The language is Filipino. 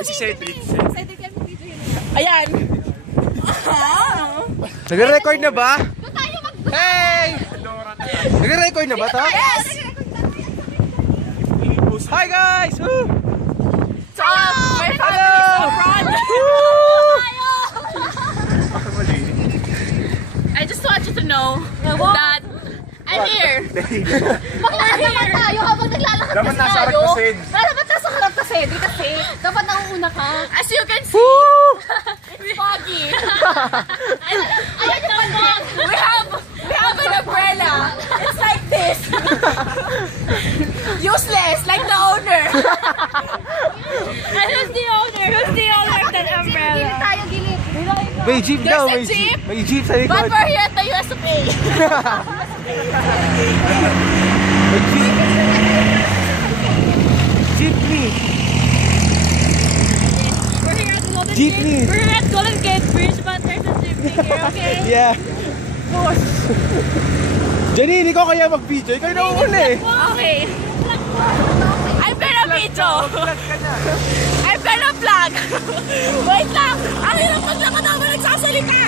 Si Cedric. Ayan. Nagre-record na ba? Doon tayo Hey! Nagre-record na ba to? Yes! Hi guys! Woo! So, my family is abroad. I just want you to know that I'm here. Maglakad naman tayo habang naglalakad Dapat kasi nasa harap tayo. ka, Sid. Dapat nasa harap ka, Sid. Kasi dapat nauuna ka. As you can see, it's foggy. Ayan yung pandang. We have an umbrella. It's like this. Useless, like the owner. And who's the owner? Who's the owner of that umbrella? Gilid tayo, gilid. May jeep There's daw, a may jeep? May jeep sa But likod. we're here at the US of A. May jeep. Jeepney. We're here at Golden Jeepney. Gate. We're here at Golden Gate Bridge, but there's a jeepney here, okay? Yeah. Janine, ikaw kaya mag-video? Ikaw yung nauuna eh. Okay. I'm gonna video. I'm gonna vlog. Wait lang. Ang hirap maglakad naman nagsasalita.